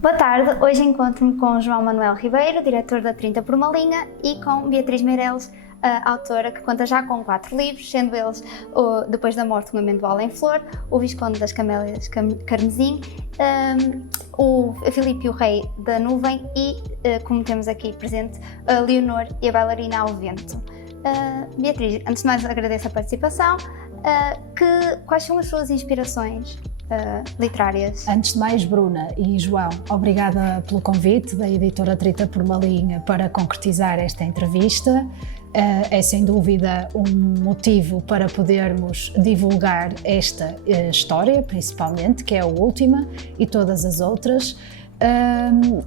Boa tarde, hoje encontro-me com João Manuel Ribeiro, diretor da 30 por uma Linha, e com Beatriz Meireles, a autora que conta já com 4 livros, sendo eles Depois da Morte, um Amendoal em Flor, O Visconde das Camélias Carmesim, o Filipe e o Rei da Nuvem e, como temos aqui presente, a Leonor e a Bailarina ao Vento. Beatriz, antes de mais agradeço a participação. Quais são as suas inspirações literárias? Antes de mais, Bruna e João, obrigada pelo convite da editora 30 por uma Linha para concretizar esta entrevista. É sem dúvida um motivo para podermos divulgar esta história, principalmente, que é a última, e todas as outras.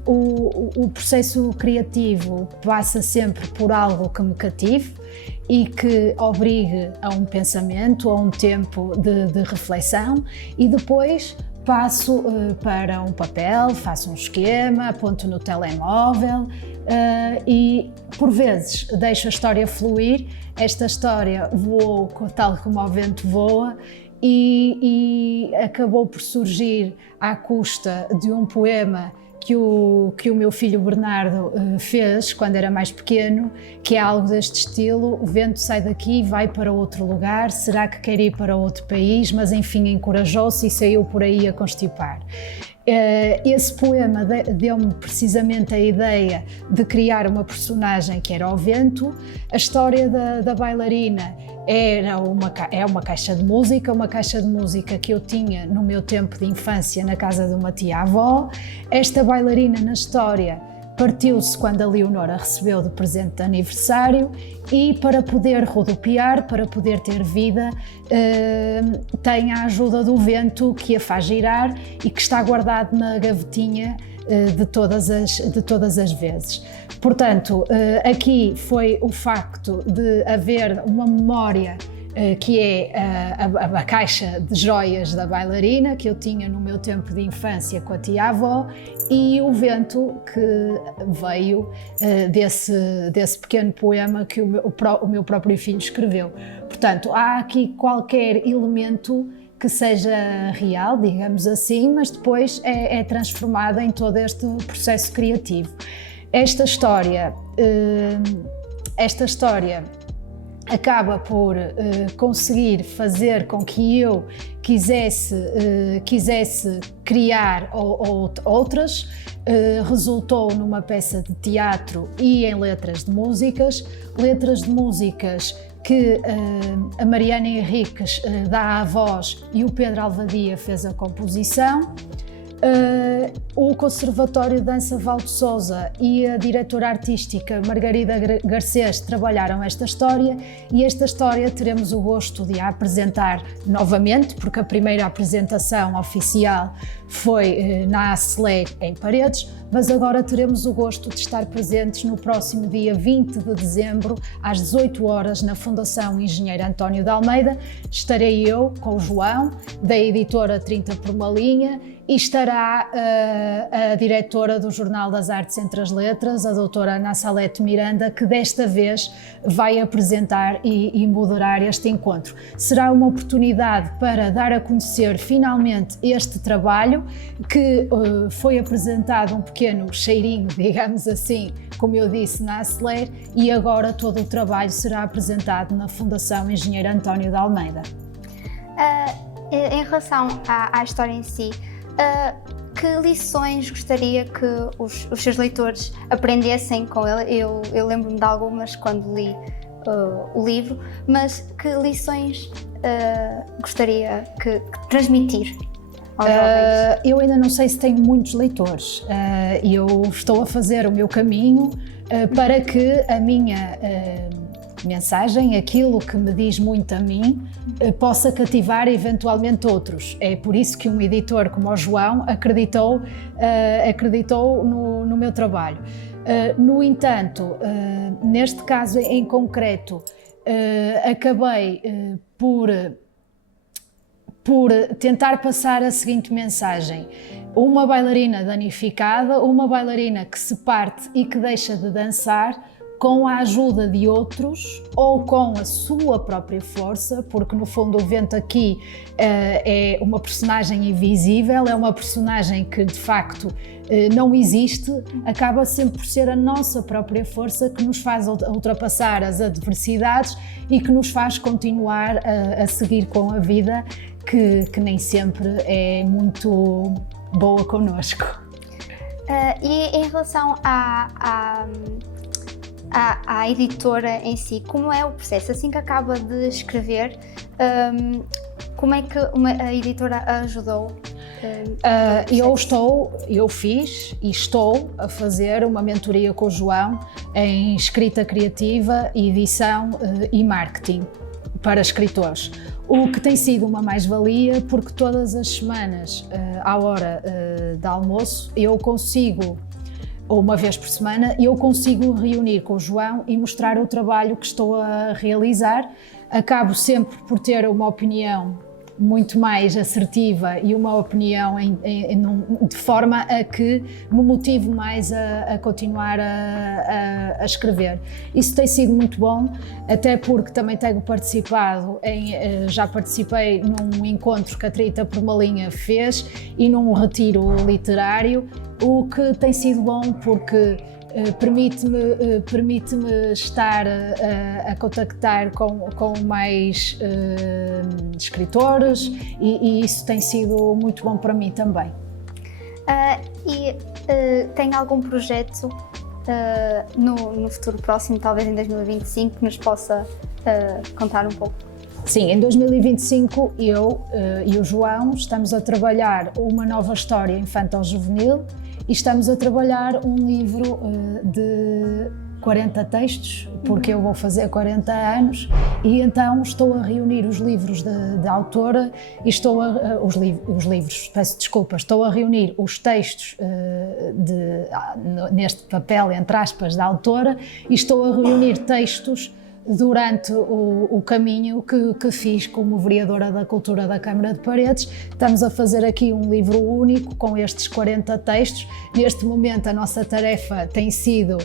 O processo criativo passa sempre por algo que me cative e que obrigue a um pensamento, a um tempo de reflexão, e depois passo para um papel, faço um esquema, aponto no telemóvel e por vezes deixo a história fluir. Esta história voou tal como o vento voa e acabou por surgir à custa de um poema que o meu filho Bernardo fez quando era mais pequeno, que é algo deste estilo: o vento sai daqui e vai para outro lugar, será que quer ir para outro país? Mas enfim encorajou-se e saiu por aí a constipar. Esse poema deu-me precisamente a ideia de criar uma personagem que era o vento. A história da bailarina é uma caixa de música que eu tinha no meu tempo de infância na casa de uma tia-avó. Esta bailarina na história partiu-se quando a Leonora recebeu de presente de aniversário e, para poder rodopiar, para poder ter vida, tem a ajuda do vento que a faz girar e que está guardado na gavetinha de todas as vezes. Portanto, aqui foi o facto de haver uma memória que é a caixa de joias da bailarina que eu tinha no meu tempo de infância com a tia-avó, e o vento que veio desse pequeno poema que o meu próprio filho escreveu. Portanto, há aqui qualquer elemento que seja real, digamos assim, mas depois é transformada em todo este processo criativo. Esta história acaba por conseguir fazer com que eu quisesse criar outras. Resultou numa peça de teatro e em letras de músicas que a Mariana Henriques dá a voz e o Pedro Alvadia fez a composição. O Conservatório de Dança Val de Sousa e a diretora artística Margarida Garcês trabalharam esta história, e esta história teremos o gosto de a apresentar novamente, porque a primeira apresentação oficial foi na ACLE em Paredes, mas agora teremos o gosto de estar presentes no próximo dia 20 de dezembro, às 18 horas, na Fundação Engenheiro António de Almeida. Estarei eu com o João, da editora 30 por uma Linha, e estará a diretora do Jornal das Artes Entre as Letras, a doutora Ana Salete Miranda, que desta vez vai apresentar e moderar este encontro. Será uma oportunidade para dar a conhecer finalmente este trabalho, que foi apresentado um pequeno cheirinho, digamos assim, como eu disse, na ACLE, e agora todo o trabalho será apresentado na Fundação Engenheiro António de Almeida. Em relação à história em si, que lições gostaria que os seus leitores aprendessem com ele? Eu lembro-me de algumas quando li o livro, mas que lições gostaria que transmitir aos jovens? Eu ainda não sei se tenho muitos leitores. Eu estou a fazer o meu caminho para que a minha mensagem, aquilo que me diz muito a mim, possa cativar eventualmente outros. É por isso que um editor como o João acreditou no meu trabalho. No entanto, neste caso em concreto, acabei por tentar passar a seguinte mensagem: uma bailarina danificada, uma bailarina que se parte e que deixa de dançar, com a ajuda de outros ou com a sua própria força, porque no fundo o vento aqui é uma personagem invisível, é uma personagem que de facto não existe, acaba sempre por ser a nossa própria força que nos faz ultrapassar as adversidades e que nos faz continuar a seguir com a vida, que nem sempre é muito boa connosco. E em relação à editora em si, como é o processo? Assim que acaba de escrever, como é que a editora a ajudou? Eu fiz e estou a fazer uma mentoria com o João em escrita criativa, edição e marketing para escritores. O que tem sido uma mais-valia, porque todas as semanas, à hora de almoço, eu consigo, ou uma vez por semana, eu consigo reunir com o João e mostrar o trabalho que estou a realizar. Acabo sempre por ter uma opinião muito mais assertiva e uma opinião de forma a que me motive mais a continuar a escrever. Isso tem sido muito bom, até porque também tenho participado já participei num encontro que a 30 por uma linha fez e num retiro literário, o que tem sido bom porque permite-me estar a contactar com mais escritores e isso tem sido muito bom para mim também. Tem algum projeto no futuro próximo, talvez em 2025, que nos possa contar um pouco? Sim, em 2025 eu e o João estamos a trabalhar uma nova história infantil-juvenil e estamos a trabalhar um livro de 40 textos, porque eu vou fazer 40 anos e então estou a reunir os livros da autora e estou a reunir os textos neste papel, entre aspas, da autora e estou a reunir textos durante o caminho que fiz como vereadora da Cultura da Câmara de Paredes. Estamos a fazer aqui um livro único com estes 40 textos. Neste momento a nossa tarefa tem sido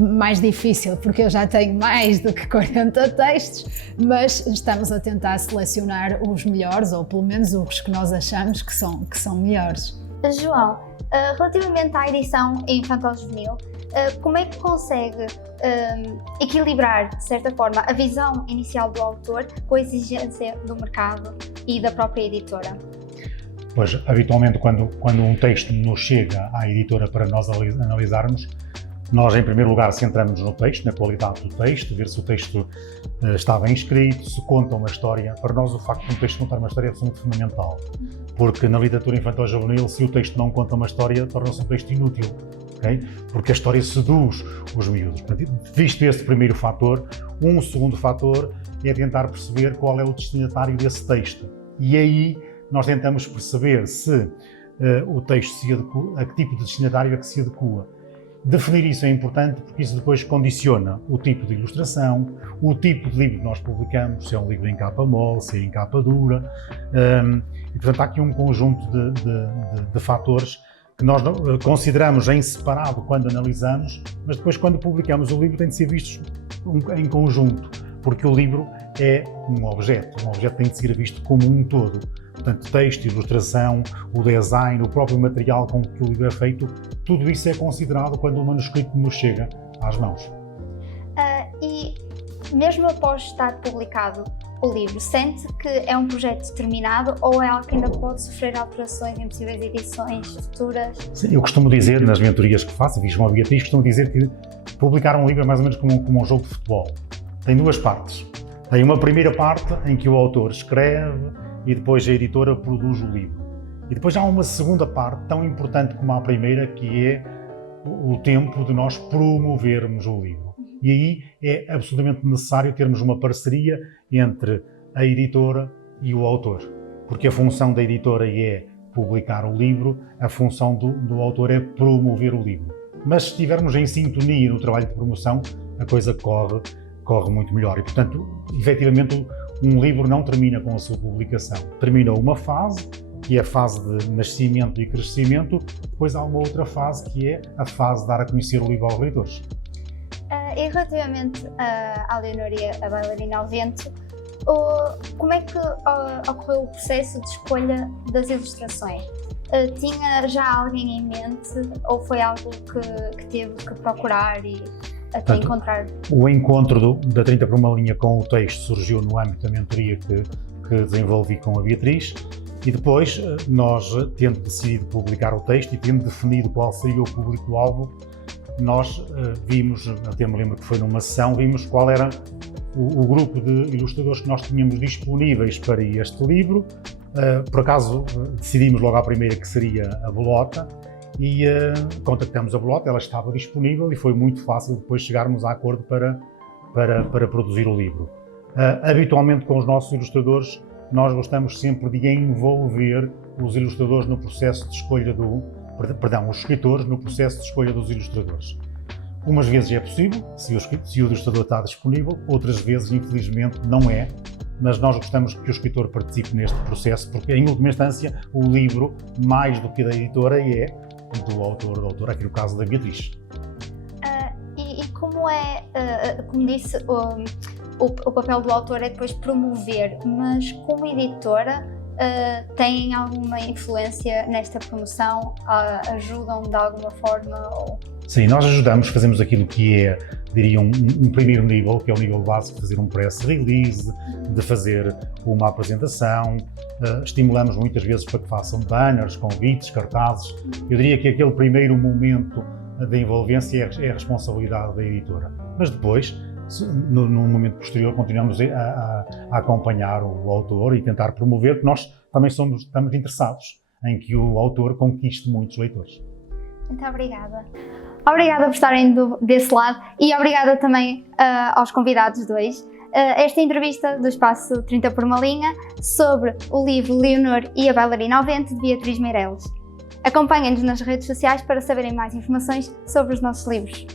mais difícil porque eu já tenho mais do que 40 textos, mas estamos a tentar selecionar os melhores, ou pelo menos os que nós achamos que são melhores. João, relativamente à edição infantil-juvenil, como é que consegue equilibrar, de certa forma, a visão inicial do autor com a exigência do mercado e da própria editora? Pois, habitualmente, quando um texto nos chega à editora para nós analisarmos, nós, em primeiro lugar, centramos no texto, na qualidade do texto, ver se o texto está bem escrito, se conta uma história. Para nós, o facto de um texto contar uma história é absolutamente fundamental, porque na literatura infantil-juvenil, se o texto não conta uma história, torna-se um texto inútil. Okay? Porque a história seduz os miúdos. Visto esse primeiro fator, um segundo fator é tentar perceber qual é o destinatário desse texto. E aí nós tentamos perceber se o texto se adequa, a que tipo de destinatário é que se adequa. Definir isso é importante porque isso depois condiciona o tipo de ilustração, o tipo de livro que nós publicamos, se é um livro em capa mole, se é em capa dura. E, portanto, há aqui um conjunto de fatores que nós consideramos em separado quando analisamos, mas depois quando publicamos o livro tem de ser visto em conjunto, porque o livro é um objeto tem de ser visto como um todo. Portanto, texto, ilustração, o design, o próprio material com que o livro é feito, tudo isso é considerado quando o manuscrito nos chega às mãos. E mesmo após estar publicado o livro, sente que é um projeto terminado ou é algo que ainda pode sofrer alterações em possíveis edições futuras? Sim, eu costumo dizer, nas mentorias que faço, fiz uma Beatriz, costumo dizer que publicar um livro é mais ou menos como um jogo de futebol. Tem duas partes. Tem uma primeira parte em que o autor escreve e depois a editora produz o livro. E depois há uma segunda parte, tão importante como a primeira, que é o tempo de nós promovermos o livro. E aí é absolutamente necessário termos uma parceria entre a editora e o autor, porque a função da editora é publicar o livro, a função do autor é promover o livro. Mas se estivermos em sintonia no trabalho de promoção, a coisa corre muito melhor. E, portanto, efetivamente, um livro não termina com a sua publicação. Termina uma fase, que é a fase de nascimento e crescimento, depois há uma outra fase, que é a fase de dar a conhecer o livro aos leitores. E relativamente à Leonor e a bailarina ao vento, como é que ocorreu o processo de escolha das ilustrações? Tinha já alguém em mente ou foi algo que teve que procurar e até encontrar? O encontro da 30 por uma linha com o texto surgiu no âmbito da mentoria que desenvolvi com a Beatriz, e depois nós, tendo decidido publicar o texto e tendo definido qual seria o público-alvo, nós vimos, até me lembro que foi numa sessão, vimos qual era o grupo de ilustradores que nós tínhamos disponíveis para este livro. Por acaso decidimos logo à primeira que seria a Bolota e contactamos a Bolota, ela estava disponível e foi muito fácil depois chegarmos a acordo para produzir o livro. Habitualmente com os nossos ilustradores nós gostamos sempre de envolver os ilustradores no processo de escolha os escritores no processo de escolha dos ilustradores. Umas vezes é possível, se o ilustrador está disponível, outras vezes infelizmente não é, mas nós gostamos que o escritor participe neste processo porque em última instância o livro, mais do que da editora, é do autor ou da autora, aqui no caso da Beatriz. E como é, como disse, o papel do autor é depois promover, mas como editora têm alguma influência nesta promoção? Ajudam de alguma forma? Sim, nós ajudamos, fazemos aquilo que é, diria, um primeiro nível, que é o nível básico de fazer um press release, de fazer uma apresentação, estimulamos muitas vezes para que façam banners, convites, cartazes. Eu diria que aquele primeiro momento da envolvência é a responsabilidade da editora, mas depois, no momento posterior, continuamos a acompanhar o autor e tentar promover, porque nós também estamos interessados em que o autor conquiste muitos leitores. Muito obrigada. Obrigada por estarem desse lado e obrigada também aos convidados de hoje. Esta entrevista do Espaço 30 por uma linha sobre o livro Leonor e a bailarina ao vento de Beatriz Meireles. Acompanhem-nos nas redes sociais para saberem mais informações sobre os nossos livros.